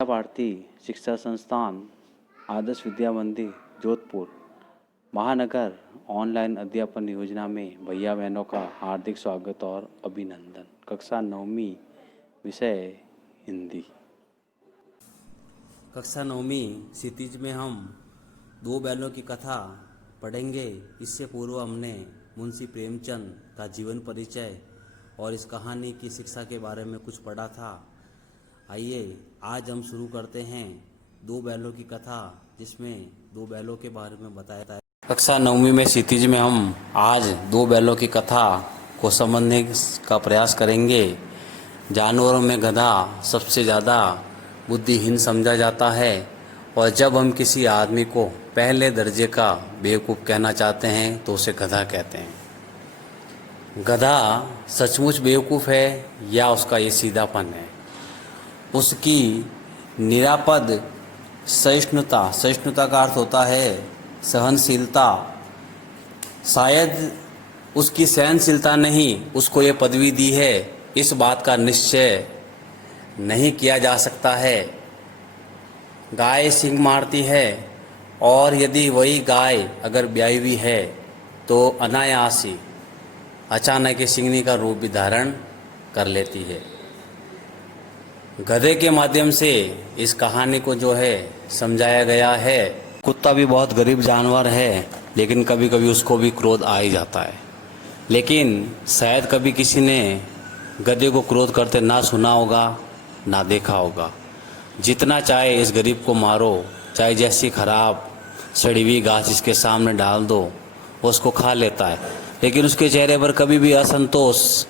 भारती शिक्षा संस्थान आदर्श विद्या मंदिर जोधपुर महानगर ऑनलाइन अध्यापन योजना में भैया बहनों का हार्दिक स्वागत और अभिनंदन। कक्षा 9वीं विषय हिंदी। कक्षा 9वीं क्षितिज में हम दो बैलों की कथा पढ़ेंगे। इससे पूर्व हमने मुंशी प्रेमचंद का जीवन परिचय और इस कहानी की शिक्षा के बारे में कुछ पढ़ा था। आइए आज हम शुरू करते हैं दो बैलों की कथा, जिसमें दो बैलों के बारे में बताया था। कक्षा 9वीं में क्षितिज में हम आज दो बैलों की कथा को समझने का प्रयास करेंगे। जानवरों में गधा सबसे ज़्यादा बुद्धिहीन समझा जाता है और जब हम किसी आदमी को पहले दर्जे का बेवकूफ़ कहना चाहते हैं तो उसे गधा कहते हैं। गधा सचमुच बेवकूफ़ है या उसका ये सीधापन है? उसकी निरापद सहिष्णुता का अर्थ होता है सहनशीलता। शायद उसकी सहनशीलता नहीं उसको ये पदवी दी है, इस बात का निश्चय नहीं किया जा सकता है। गाय सींग मारती है और यदि वही गाय अगर ब्याई हुई है तो अनायास ही अचानक सींगनी का रूप भी धारण कर लेती है। गधे के माध्यम से इस कहानी को जो है समझाया गया है। कुत्ता भी बहुत गरीब जानवर है, लेकिन कभी कभी उसको भी क्रोध आ ही जाता है। लेकिन शायद कभी किसी ने गधे को क्रोध करते ना सुना होगा ना देखा होगा। जितना चाहे इस गरीब को मारो, चाहे जैसी खराब सड़ी हुई घास इसके सामने डाल दो, वो उसको खा लेता है। लेकिन उसके चेहरे पर कभी भी असंतोष,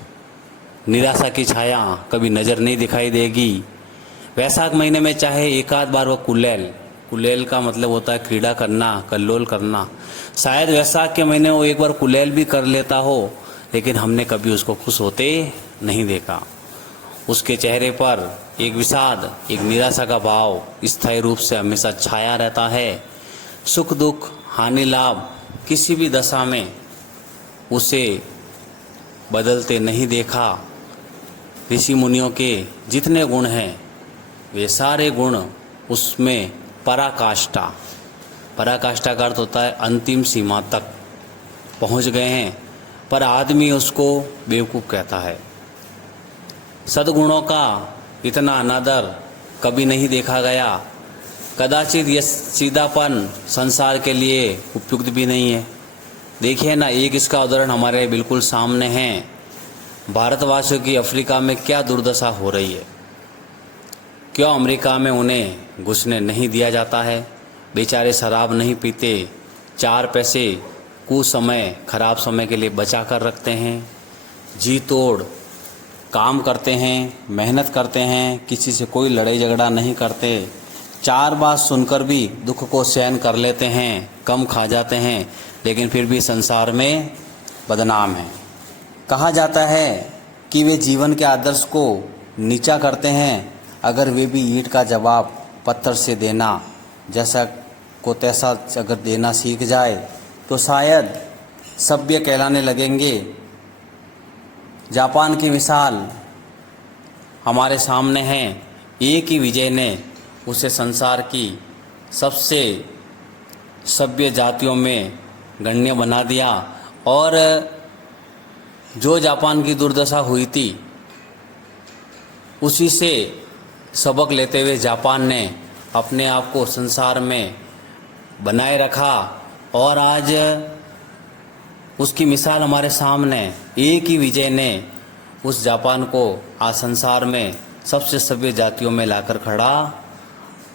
निराशा की छाया कभी नज़र नहीं दिखाई देगी। वैशाख महीने में चाहे एक आध बार वो कुलेल का मतलब होता है क्रीड़ा करना, कल्लोल करना। शायद वैशाख के महीने वो एक बार कुलेल भी कर लेता हो, लेकिन हमने कभी उसको खुश होते नहीं देखा। उसके चेहरे पर एक विषाद, एक निराशा का भाव स्थायी रूप से हमेशा छाया रहता है। सुख दुख, हानि लाभ, किसी भी दशा में उसे बदलते नहीं देखा। ऋषि मुनियों के जितने गुण हैं वे सारे गुण उसमें पराकाष्ठा का अर्थ होता है अंतिम सीमा तक पहुंच गए हैं, पर आदमी उसको बेवकूफ़ कहता है। सद्गुणों का इतना अनादर कभी नहीं देखा गया। कदाचित यह सीधापन संसार के लिए उपयुक्त भी नहीं है। देखिए ना, एक इसका उदाहरण हमारे बिल्कुल सामने है। भारतवासियों की अफ्रीका में क्या दुर्दशा हो रही है। क्यों अमेरिका में उन्हें घुसने नहीं दिया जाता है? बेचारे शराब नहीं पीते, 4 पैसे कुसमय खराब समय के लिए बचा कर रखते हैं, जी तोड़ काम करते हैं, मेहनत करते हैं, किसी से कोई लड़ाई झगड़ा नहीं करते, 4 बात सुनकर भी दुख को सहन कर लेते हैं, कम खा जाते हैं, लेकिन फिर भी संसार में बदनाम हैं। कहा जाता है कि वे जीवन के आदर्श को नीचा करते हैं। अगर वे भी ईंट का जवाब पत्थर से देना जैसा को तैसा अगर देना सीख जाए तो शायद सभ्य कहलाने लगेंगे। जापान की मिसाल हमारे सामने है। एक ही विजय ने उसे संसार की सबसे सभ्य जातियों में गण्य बना दिया। और जो जापान की दुर्दशा हुई थी उसी से सबक लेते हुए जापान ने अपने आप को संसार में बनाए रखा और आज उसकी मिसाल हमारे सामने। एक ही विजय ने उस जापान को आज संसार में सबसे सभ्य जातियों में लाकर खड़ा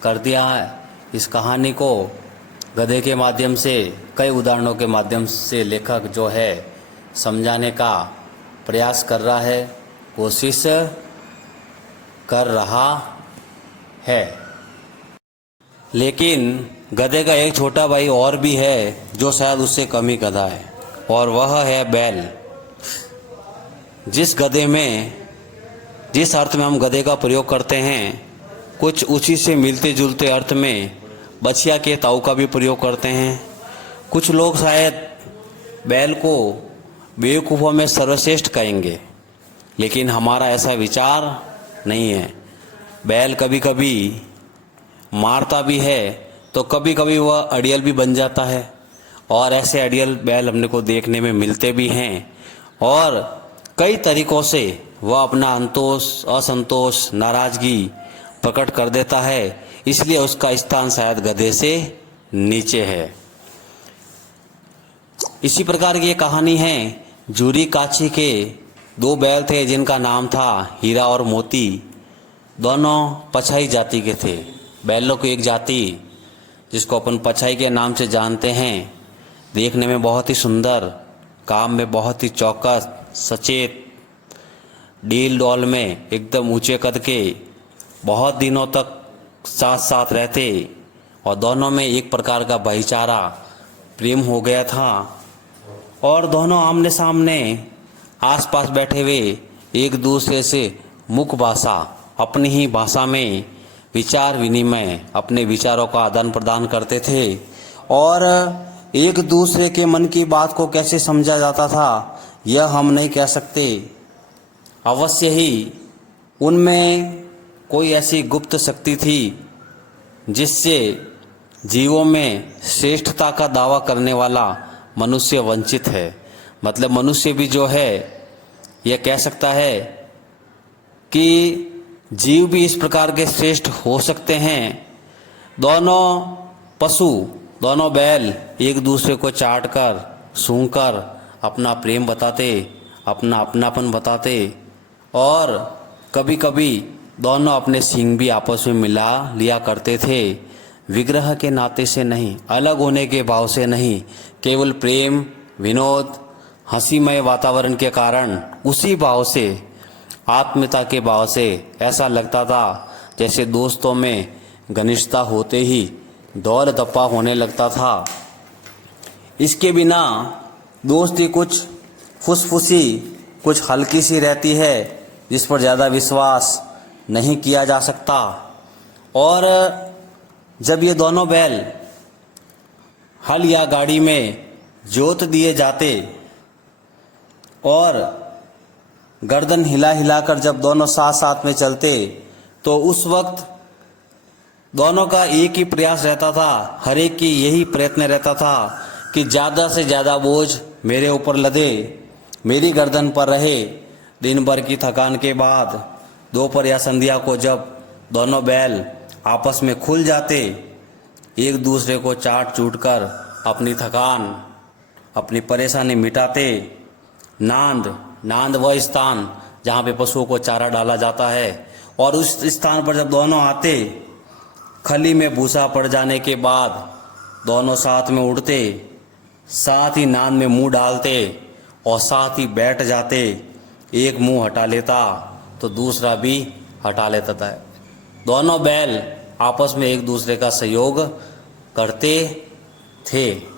कर दिया है। इस कहानी को गधे के माध्यम से, कई उदाहरणों के माध्यम से लेखक जो है समझाने का प्रयास कर रहा है, कोशिश कर रहा है। लेकिन गधे का एक छोटा भाई और भी है जो शायद उससे कम ही गधा है, और वह है बैल। जिस अर्थ में हम गधे का प्रयोग करते हैं, कुछ उसी से मिलते जुलते अर्थ में बछिया के ताऊ का भी प्रयोग करते हैं। कुछ लोग शायद बैल को बेवकूफ़ों में सर्वश्रेष्ठ कहेंगे, लेकिन हमारा ऐसा विचार नहीं है। बैल कभी कभी मारता भी है तो कभी कभी वह अड़ियल भी बन जाता है। और ऐसे अड़ियल बैल अपने को देखने में मिलते भी हैं और कई तरीकों से वह अपना असंतोष, नाराजगी प्रकट कर देता है, इसलिए उसका स्थान शायद गधे से नीचे है। इसी प्रकार की ये कहानी है जूरी काची के। दो बैल थे जिनका नाम था हीरा और मोती। दोनों पछाई जाति के थे। बैलों की एक जाति जिसको अपन पछाई के नाम से जानते हैं, देखने में बहुत ही सुंदर, काम में बहुत ही चौकस, सचेत, डील डॉल में एकदम ऊंचे कद के, बहुत दिनों तक साथ साथ रहते और दोनों में एक प्रकार का भाईचारा, प्रेम हो गया था। और दोनों आमने सामने आसपास बैठे हुए एक दूसरे से मुख भाषा, अपनी ही भाषा में विचार विनिमय, अपने विचारों का आदान प्रदान करते थे। और एक दूसरे के मन की बात को कैसे समझा जाता था यह हम नहीं कह सकते। अवश्य ही उनमें कोई ऐसी गुप्त शक्ति थी जिससे जीवों में श्रेष्ठता का दावा करने वाला मनुष्य वंचित है। मतलब मनुष्य भी जो है यह कह सकता है कि जीव भी इस प्रकार के श्रेष्ठ हो सकते हैं। दोनों पशु, दोनों बैल एक दूसरे को चाट कर, सूंघ कर अपना प्रेम बताते, अपना अपनापन बताते और कभी कभी दोनों अपने सींग भी आपस में मिला लिया करते थे। विग्रह के नाते से नहीं, अलग होने के भाव से नहीं, केवल प्रेम, विनोद, हंसीमय वातावरण के कारण, उसी भाव से, आत्मीयता के भाव से ऐसा लगता था जैसे दोस्तों में घनिष्ठता होते ही दौर दप्पा होने लगता था। इसके बिना दोस्ती कुछ फुसफुसी, कुछ हल्की सी रहती है जिस पर ज़्यादा विश्वास नहीं किया जा सकता। और जब ये दोनों बैल हल या गाड़ी में जोत दिए जाते और गर्दन हिला हिलाकर जब दोनों साथ साथ में चलते तो उस वक्त दोनों का एक ही प्रयास रहता था, हर एक की यही प्रयत्न रहता था कि ज़्यादा से ज़्यादा बोझ मेरे ऊपर लदे, मेरी गर्दन पर रहे। दिन भर की थकान के बाद दोपहर या संध्या को जब दोनों बैल आपस में खुल जाते, एक दूसरे को चाट चूट कर अपनी थकान, अपनी परेशानी मिटाते। नांद वह स्थान जहाँ पे पशुओं को चारा डाला जाता है और उस स्थान पर जब दोनों आते, खली में भूसा पड़ जाने के बाद दोनों साथ में उड़ते, साथ ही नांद में मुंह डालते और साथ ही बैठ जाते। एक मुंह हटा लेता तो दूसरा भी हटा लेता था। दोनों बैल आपस में एक दूसरे का सहयोग करते थे।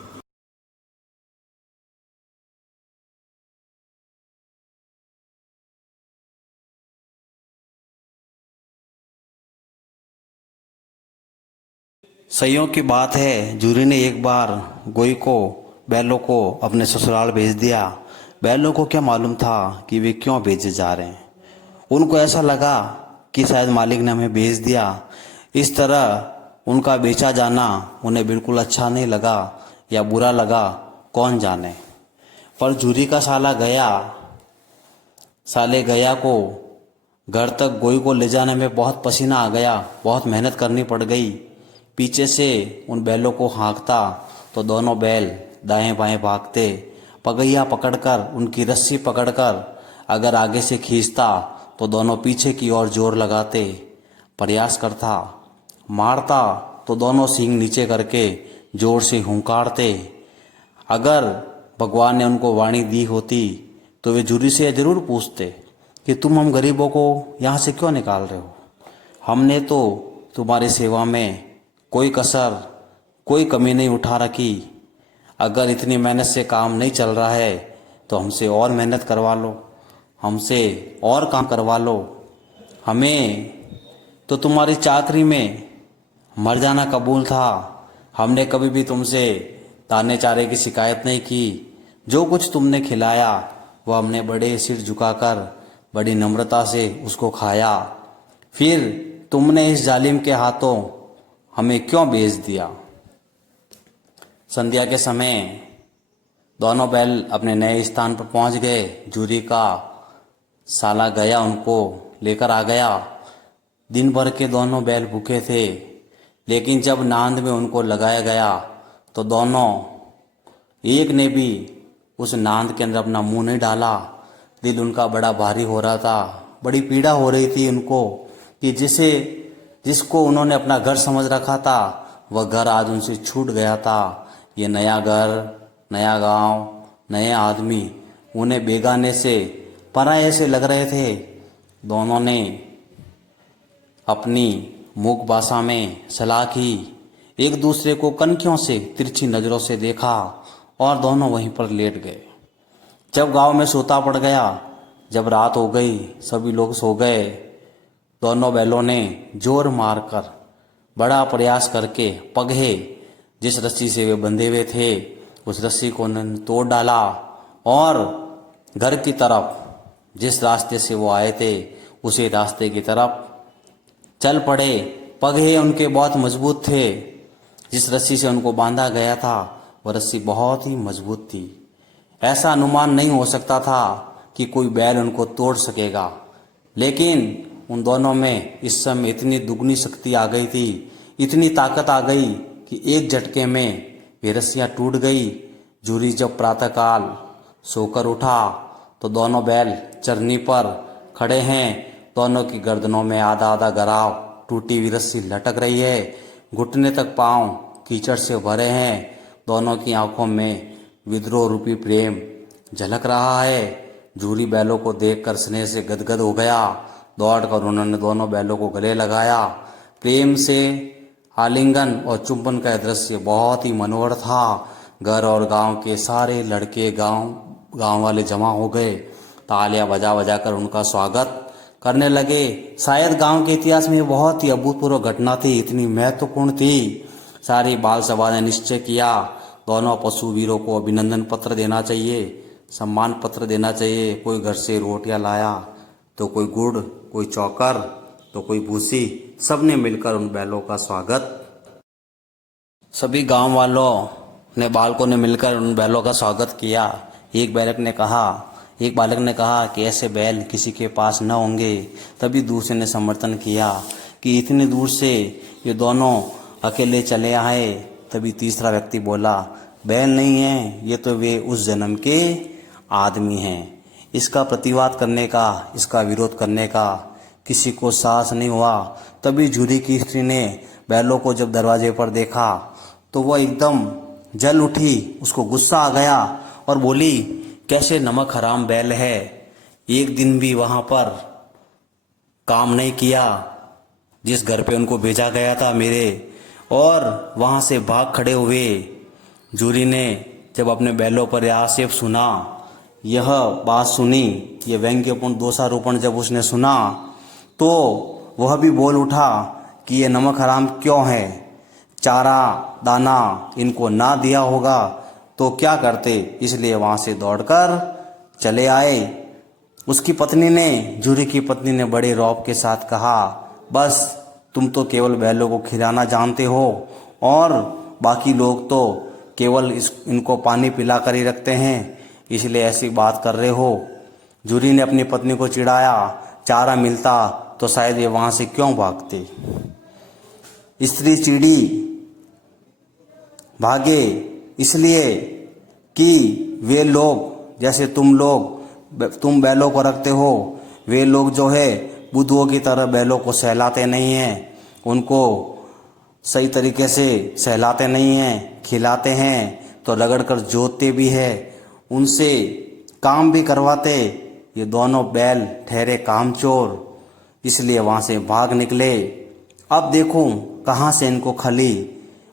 संयोग की बात है, जूरी ने एक बार गोई को, बैलों को अपने ससुराल भेज दिया। बैलों को क्या मालूम था कि वे क्यों भेजे जा रहे हैं। उनको ऐसा लगा कि शायद मालिक ने हमें भेज दिया। इस तरह उनका बेचा जाना उन्हें बिल्कुल अच्छा नहीं लगा या बुरा लगा, कौन जाने। पर जूरी का साले गया को घर तक गोई को ले जाने में बहुत पसीना आ गया, बहुत मेहनत करनी पड़ गई। पीछे से उन बैलों को हाँकता तो दोनों बैल दाएं बाएं भागते। पगैया पकड़कर, उनकी रस्सी पकड़कर अगर आगे से खींचता तो दोनों पीछे की ओर जोर लगाते, प्रयास करता। मारता तो दोनों सींग नीचे करके जोर से हुंकारते। अगर भगवान ने उनको वाणी दी होती तो वे जूरी से जरूर पूछते कि तुम हम गरीबों को यहाँ से क्यों निकाल रहे हो। हमने तो तुम्हारी सेवा में कोई कसर, कोई कमी नहीं उठा रखी। अगर इतनी मेहनत से काम नहीं चल रहा है तो हमसे और मेहनत करवा लो, हमसे और काम करवा लो। हमें तो तुम्हारी चाकरी में मर जाना कबूल था। हमने कभी भी तुमसे दाने चारे की शिकायत नहीं की। जो कुछ तुमने खिलाया वह हमने बड़े सिर झुकाकर, बड़ी नम्रता से उसको खाया। फिर तुमने इस जालिम के हाथों हमें क्यों बेच दिया। संध्या के समय दोनों बैल अपने नए स्थान पर पहुंच गए। जूरी का साला गया, उनको लेकर आ गया। दिन भर के दोनों बैल भूखे थे, लेकिन जब नांद में उनको लगाया गया तो दोनों एक ने भी उस नांद के अंदर अपना मुंह नहीं डाला। दिल उनका बड़ा भारी हो रहा था, बड़ी पीड़ा हो रही थी उनको कि जिसको उन्होंने अपना घर समझ रखा था वह घर आज उनसे छूट गया था। ये नया घर, नया गांव, नए आदमी उन्हें बेगाने से, पराये से लग रहे थे। दोनों ने अपनी मूक भाषा में सलाह की, एक दूसरे को कनखियों से तिरछी नजरों से देखा और दोनों वहीं पर लेट गए। जब गांव में सोता पड़ गया, जब रात हो गई, सभी लोग सो गए, दोनों बैलों ने जोर मारकर बड़ा प्रयास करके पगहे जिस रस्सी से वे बंधे हुए थे उस रस्सी को उन्होंने तोड़ डाला और घर की तरफ, जिस रास्ते से वो आए थे उसी रास्ते की तरफ चल पड़े। पगहे उनके बहुत मजबूत थे। जिस रस्सी से उनको बांधा गया था वह रस्सी बहुत ही मजबूत थी। ऐसा अनुमान नहीं हो सकता था कि कोई बैल उनको तोड़ सकेगा, लेकिन उन दोनों में इस समय इतनी दुगनी शक्ति आ गई थी, इतनी ताकत आ गई कि एक झटके में वे रस्सियाँ टूट गई। जूरी जब प्रातःकाल सोकर उठा तो दोनों बैल चरनी पर खड़े हैं। दोनों की गर्दनों में आधा आधा गराव, टूटी हुई रस्सी लटक रही है, घुटने तक पांव कीचड़ से भरे हैं। दोनों की आंखों में विद्रोह रूपी प्रेम झलक रहा है। जूरी बैलों को देखकर स्नेह से गदगद हो गया। दौड़कर उन्होंने दोनों बैलों को गले लगाया। प्रेम से आलिंगन और चुंबन का दृश्य बहुत ही मनोहर था। घर और गांव के सारे लड़के गांव वाले जमा हो गए, तालियां बजा बजा कर उनका स्वागत करने लगे। शायद गांव के इतिहास में बहुत ही अभूतपूर्व घटना थी, इतनी महत्वपूर्ण थी। सारी बाल सभा ने निश्चय किया दोनों पशु वीरों को अभिनंदन पत्र देना चाहिए, सम्मान पत्र देना चाहिए। कोई घर से रोटियां लाया तो कोई गुड़, कोई चौकर तो कोई भूसी, सबने मिलकर उन बैलों का स्वागत। सभी गांव वालों ने, बालकों ने मिलकर उन बैलों का स्वागत किया। एक बालक ने कहा कि ऐसे बैल किसी के पास न होंगे। तभी दूसरे ने समर्थन किया कि इतने दूर से ये दोनों अकेले चले आए। तभी तीसरा व्यक्ति बोला, बैल नहीं है, ये तो वे उस जन्म के आदमी हैं। इसका प्रतिवाद करने का, इसका विरोध करने का किसी को साहस नहीं हुआ। तभी जूरी की स्त्री ने बैलों को जब दरवाजे पर देखा तो वह एकदम जल उठी, उसको गुस्सा आ गया और बोली, कैसे नमक हराम बैल है, एक दिन भी वहां पर काम नहीं किया जिस घर पे उनको भेजा गया था मेरे, और वहां से भाग खड़े हुए। जूरी ने जब अपने बैलों पर यह आक्षेप सुना, यह बात सुनी, यह व्यंग्यपूर्ण दोषारोपण जब उसने सुना तो वह भी बोल उठा कि ये नमक हराम क्यों है, चारा दाना इनको ना दिया होगा तो क्या करते। इसलिए वहां से दौड़कर चले आए। उसकी पत्नी ने, जूरी की पत्नी ने बड़े रौब के साथ कहा, बस तुम तो केवल बैलों को खिलाना जानते हो और बाकी लोग तो केवल इनको पानी पिला कर ही रखते हैं, इसलिए ऐसी बात कर रहे हो। जूरी ने अपनी पत्नी को चिढ़ाया, चारा मिलता तो शायद ये वहां से क्यों भागते। स्त्री चिड़ी भागे इसलिए कि वे लोग, जैसे तुम बैलों को रखते हो, वे लोग जो है बुद्धुओं की तरह बैलों को सहलाते नहीं हैं, उनको सही तरीके से सहलाते नहीं हैं, खिलाते हैं तो रगड़कर जोतते भी है, उनसे काम भी करवाते। ये दोनों बैल ठहरे कामचोर, इसलिए वहां से भाग निकले। अब देखूं कहाँ से इनको खली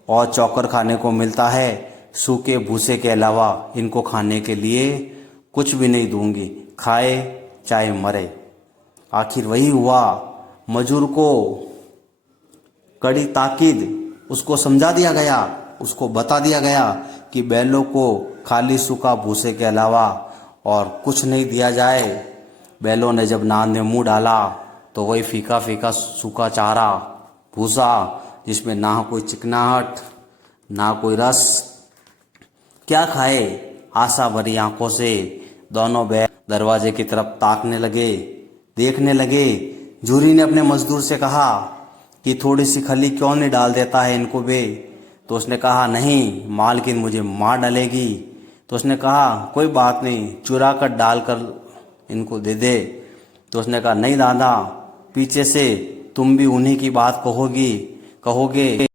और चौकर खाने को मिलता है, सूखे भूसे के अलावा इनको खाने के लिए कुछ भी नहीं दूंगी, खाए चाहे मरे। आखिर वही हुआ। मजूर को कड़ी ताकीद उसको समझा दिया गया, उसको बता दिया गया कि बैलों को खाली सूखा भूसे के अलावा और कुछ नहीं दिया जाए। बैलों ने जब नाद में मुंह डाला तो वही फीका फीका सूखा चारा भूसा जिसमें ना कोई चिकनाहट ना कोई रस। क्या खाए? आशा भरी आंखों से दोनों बैल दरवाजे की तरफ ताकने लगे, देखने लगे। जूरी ने अपने मजदूर से कहा कि थोड़ी सी खली क्यों नहीं डाल देता है इनको बे? तो उसने कहा नहीं, मालकिन मुझे मार डालेगी। तो उसने कहा कोई बात नहीं, चुरा कर डाल कर इनको दे दे। तो उसने कहा नहीं दादा, पीछे से तुम भी उन्हीं की बात कहोगे